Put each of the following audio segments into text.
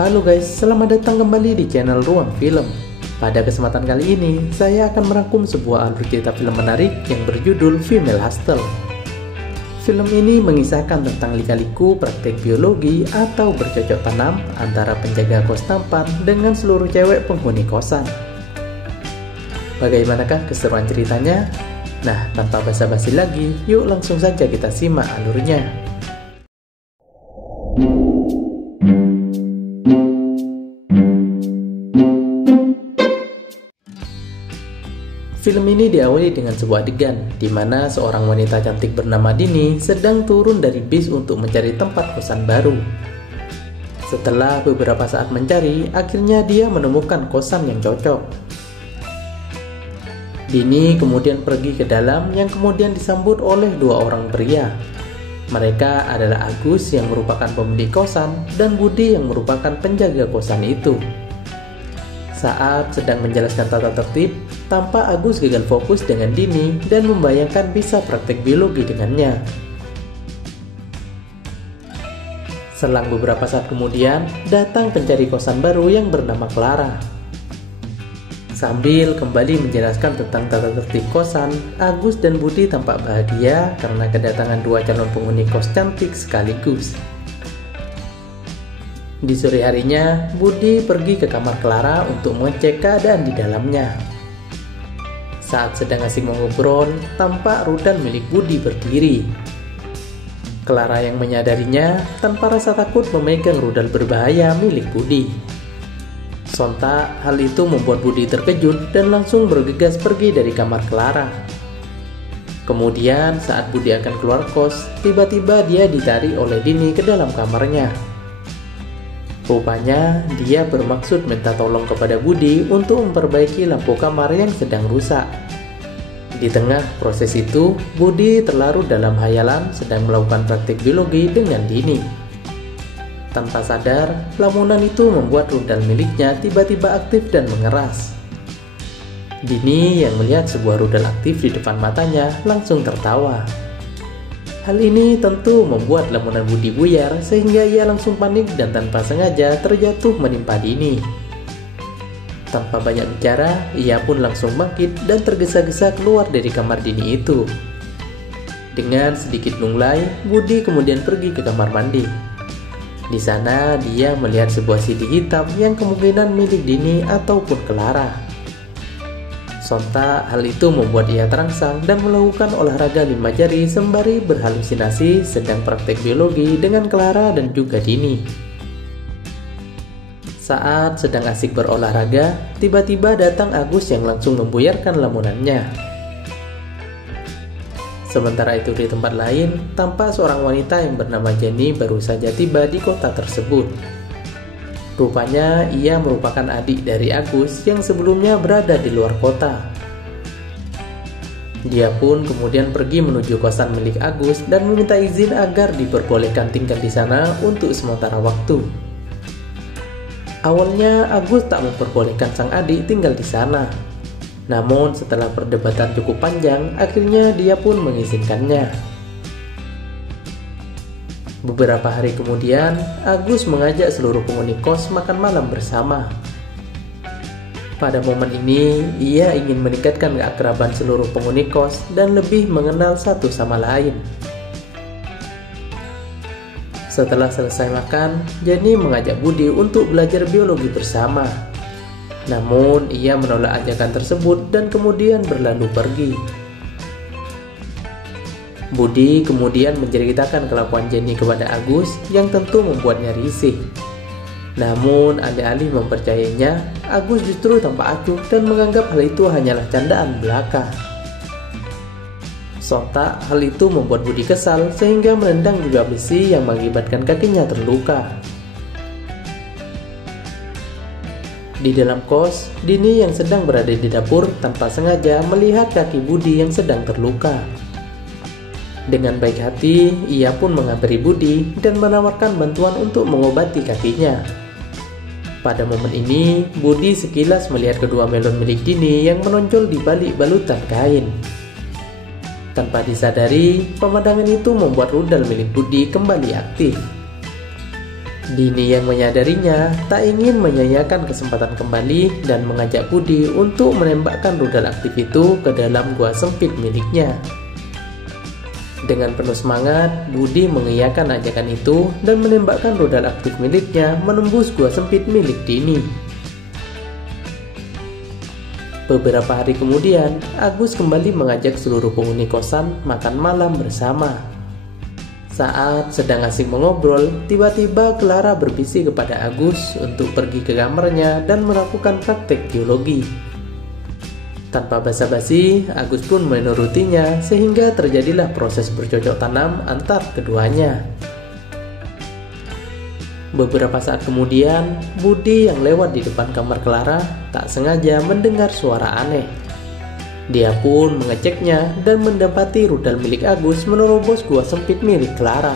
Halo guys, selamat datang kembali di channel Ruang Film. Pada kesempatan kali ini, saya akan merangkum sebuah alur cerita film menarik yang berjudul Female Hostel. Film ini mengisahkan tentang lika-liku praktek biologi atau bercocok tanam antara penjaga kos tampan dengan seluruh cewek penghuni kosan. Bagaimanakah keseruan ceritanya? Nah, tanpa basa-basi lagi, yuk langsung saja kita simak alurnya. Film ini diawali dengan sebuah adegan di mana seorang wanita cantik bernama Dini sedang turun dari bis untuk mencari tempat kosan baru. Setelah beberapa saat mencari, akhirnya dia menemukan kosan yang cocok. Dini kemudian pergi ke dalam yang kemudian disambut oleh dua orang pria. Mereka adalah Agus yang merupakan pemilik kosan dan Budi yang merupakan penjaga kosan itu. Saat sedang menjelaskan tata tertib, tampak Agus gagal fokus dengan Dini dan membayangkan bisa praktek biologi dengannya. Selang beberapa saat kemudian, datang pencari kosan baru yang bernama Clara. Sambil kembali menjelaskan tentang tata tertib kosan, Agus dan Budi tampak bahagia karena kedatangan dua calon penghuni kos cantik sekaligus. Di sore harinya, Budi pergi ke kamar Clara untuk mengecek keadaan di dalamnya. Saat sedang asik mengobrol, tampak rudal milik Budi berdiri. Clara yang menyadarinya tanpa rasa takut memegang rudal berbahaya milik Budi. Sontak, hal itu membuat Budi terkejut dan langsung bergegas pergi dari kamar Clara. Kemudian saat Budi akan keluar kos, tiba-tiba dia ditarik oleh Dini ke dalam kamarnya. Rupanya dia bermaksud minta tolong kepada Budi untuk memperbaiki lampu kamar yang sedang rusak. Di tengah proses itu, Budi terlarut dalam hayalan sedang melakukan praktik biologi dengan Dini. Tanpa sadar, lamunan itu membuat rudal miliknya tiba-tiba aktif dan mengeras. Dini yang melihat sebuah rudal aktif di depan matanya langsung tertawa. Hal ini tentu membuat lamunan Budi buyar sehingga ia langsung panik dan tanpa sengaja terjatuh menimpa Dini. Tanpa banyak bicara, ia pun langsung bangkit dan tergesa-gesa keluar dari kamar Dini itu. Dengan sedikit lunglai, Budi kemudian pergi ke kamar mandi. Di sana dia melihat sebuah CD hitam yang kemungkinan milik Dini ataupun Clara. Sontak hal itu membuat ia terangsang dan melakukan olahraga 5 jari sembari berhalusinasi sedang praktek biologi dengan Clara dan juga Dini. Saat sedang asik berolahraga, tiba-tiba datang Agus yang langsung membuyarkan lamunannya. Sementara itu di tempat lain, tampak seorang wanita yang bernama Jenny baru saja tiba di kota tersebut. Rupanya ia merupakan adik dari Agus yang sebelumnya berada di luar kota. Dia pun kemudian pergi menuju kosan milik Agus dan meminta izin agar diperbolehkan tinggal di sana untuk sementara waktu. Awalnya Agus tak memperbolehkan sang adik tinggal di sana. Namun setelah perdebatan cukup panjang, akhirnya dia pun mengizinkannya. Beberapa hari kemudian, Agus mengajak seluruh penghuni kos makan malam bersama. Pada momen ini, ia ingin meningkatkan keakraban seluruh penghuni kos dan lebih mengenal satu sama lain. Setelah selesai makan, Jenny mengajak Budi untuk belajar biologi bersama. Namun, ia menolak ajakan tersebut dan kemudian berlalu pergi. Budi kemudian menceritakan kelakuan Jenny kepada Agus yang tentu membuatnya risih. Namun alih-alih mempercayainya, Agus justru tampak acuh dan menganggap hal itu hanyalah candaan belaka. Sontak hal itu membuat Budi kesal sehingga menendang juga besi yang mengakibatkan kakinya terluka. Di dalam kos, Dini yang sedang berada di dapur tanpa sengaja melihat kaki Budi yang sedang terluka. Dengan baik hati, ia pun menghampiri Budi dan menawarkan bantuan untuk mengobati kakinya. Pada momen ini, Budi sekilas melihat kedua melon milik Dini yang menonjol di balik balutan kain. Tanpa disadari, pemandangan itu membuat rudal milik Budi kembali aktif. Dini yang menyadarinya tak ingin menyia-nyiakan kesempatan kembali dan mengajak Budi untuk menembakkan rudal aktif itu ke dalam gua sempit miliknya. Dengan penuh semangat, Budi mengiyakan ajakan itu dan menembakkan rudal aktif miliknya menembus gua sempit milik Dini. Beberapa hari kemudian, Agus kembali mengajak seluruh penghuni kosan makan malam bersama. Saat sedang asik mengobrol, tiba-tiba Clara berbisik kepada Agus untuk pergi ke kamarnya dan melakukan praktek biologi. Tanpa basa-basi, Agus pun menurutinya sehingga terjadilah proses bercocok tanam antar keduanya. Beberapa saat kemudian, Budi yang lewat di depan kamar Clara tak sengaja mendengar suara aneh. Dia pun mengeceknya dan mendapati rudal milik Agus menerobos gua sempit milik Clara.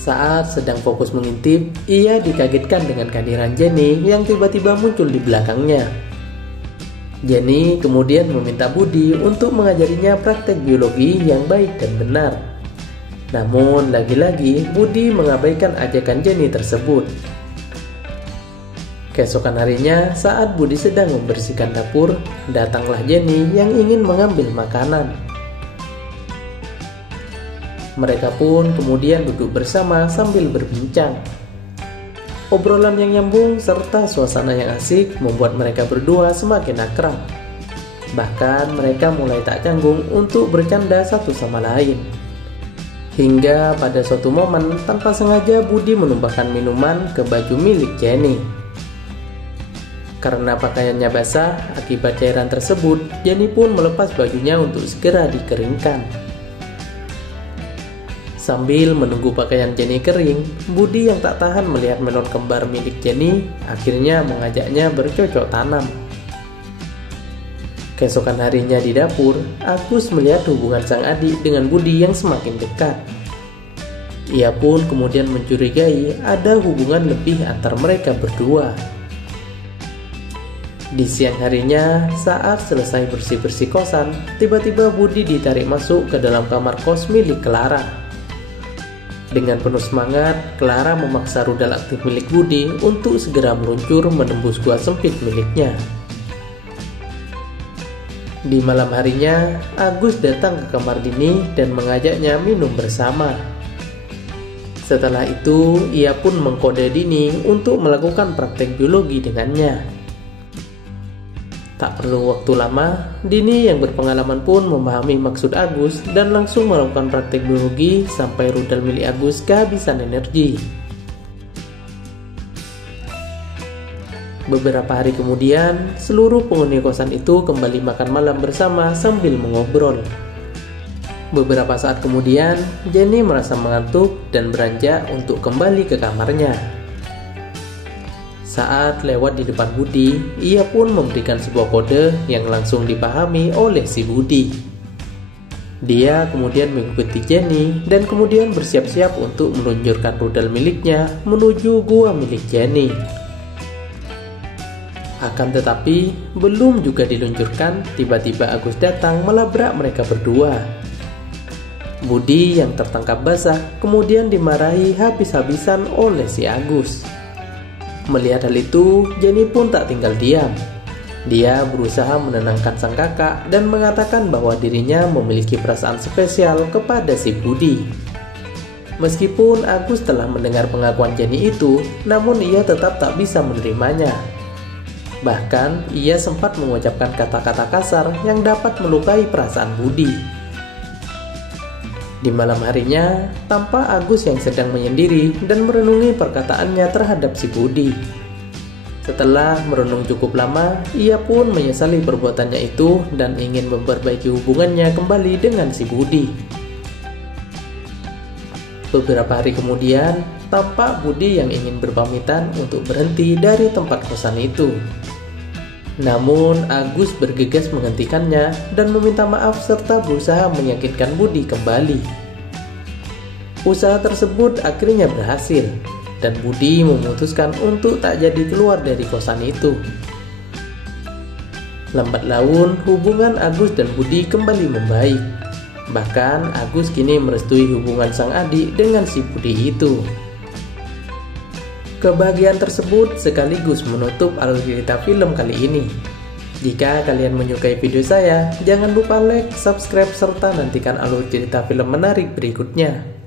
Saat sedang fokus mengintip, ia dikagetkan dengan kehadiran Jenny yang tiba-tiba muncul di belakangnya. Jenny kemudian meminta Budi untuk mengajarinya praktek biologi yang baik dan benar. Namun lagi-lagi Budi mengabaikan ajakan Jenny tersebut. Keesokan harinya, saat Budi sedang membersihkan dapur, datanglah Jenny yang ingin mengambil makanan. Mereka pun kemudian duduk bersama sambil berbincang. Obrolan yang nyambung serta suasana yang asik membuat mereka berdua semakin akrab. Bahkan mereka mulai tak canggung untuk bercanda satu sama lain. Hingga pada suatu momen, tanpa sengaja Budi menumpahkan minuman ke baju milik Jenny. Karena pakaiannya basah akibat cairan tersebut, Jenny pun melepas bajunya untuk segera dikeringkan. Sambil menunggu pakaian Jenny kering, Budi yang tak tahan melihat melon kembar milik Jenny akhirnya mengajaknya bercocok tanam. Keesokan harinya di dapur, Agus melihat hubungan sang adik dengan Budi yang semakin dekat. Ia pun kemudian mencurigai ada hubungan lebih antar mereka berdua. Di siang harinya, saat selesai bersih-bersih kosan, tiba-tiba Budi ditarik masuk ke dalam kamar kos milik Clara. Dengan penuh semangat, Clara memaksa rudal aktif milik Budi untuk segera meluncur menembus gua sempit miliknya. Di malam harinya, Agus datang ke kamar Dini dan mengajaknya minum bersama. Setelah itu, ia pun mengkode Dini untuk melakukan praktek biologi dengannya. Tak perlu waktu lama, Dini yang berpengalaman pun memahami maksud Agus dan langsung melakukan praktek biologi sampai rudal milik Agus kehabisan energi. Beberapa hari kemudian, seluruh penghuni kosan itu kembali makan malam bersama sambil mengobrol. Beberapa saat kemudian, Jenny merasa mengantuk dan beranjak untuk kembali ke kamarnya. Saat lewat di depan Budi, ia pun memberikan sebuah kode yang langsung dipahami oleh si Budi. Dia kemudian mengikuti Jenny dan kemudian bersiap-siap untuk meluncurkan rudal miliknya menuju gua milik Jenny. Akan tetapi, belum juga diluncurkan, tiba-tiba Agus datang melabrak mereka berdua. Budi yang tertangkap basah kemudian dimarahi habis-habisan oleh si Agus. Melihat hal itu, Jenny pun tak tinggal diam. Dia berusaha menenangkan sang kakak dan mengatakan bahwa dirinya memiliki perasaan spesial kepada si Budi. Meskipun Agus telah mendengar pengakuan Jenny itu, namun ia tetap tak bisa menerimanya. Bahkan, ia sempat mengucapkan kata-kata kasar yang dapat melukai perasaan Budi. Di malam harinya, tampak Agus yang sedang menyendiri dan merenungi perkataannya terhadap si Budi. Setelah merenung cukup lama, ia pun menyesali perbuatannya itu dan ingin memperbaiki hubungannya kembali dengan si Budi. Beberapa hari kemudian, tampak Budi yang ingin berpamitan untuk berhenti dari tempat kosan itu. Namun Agus bergegas menghentikannya dan meminta maaf serta berusaha meyakinkan Budi kembali. Usaha tersebut akhirnya berhasil dan Budi memutuskan untuk tak jadi keluar dari kosan itu. Lambat laun hubungan Agus dan Budi kembali membaik. Bahkan Agus kini merestui hubungan sang adik dengan si Budi itu. Kebahagiaan tersebut sekaligus menutup alur cerita film kali ini. Jika kalian menyukai video saya, jangan lupa like, subscribe, serta nantikan alur cerita film menarik berikutnya.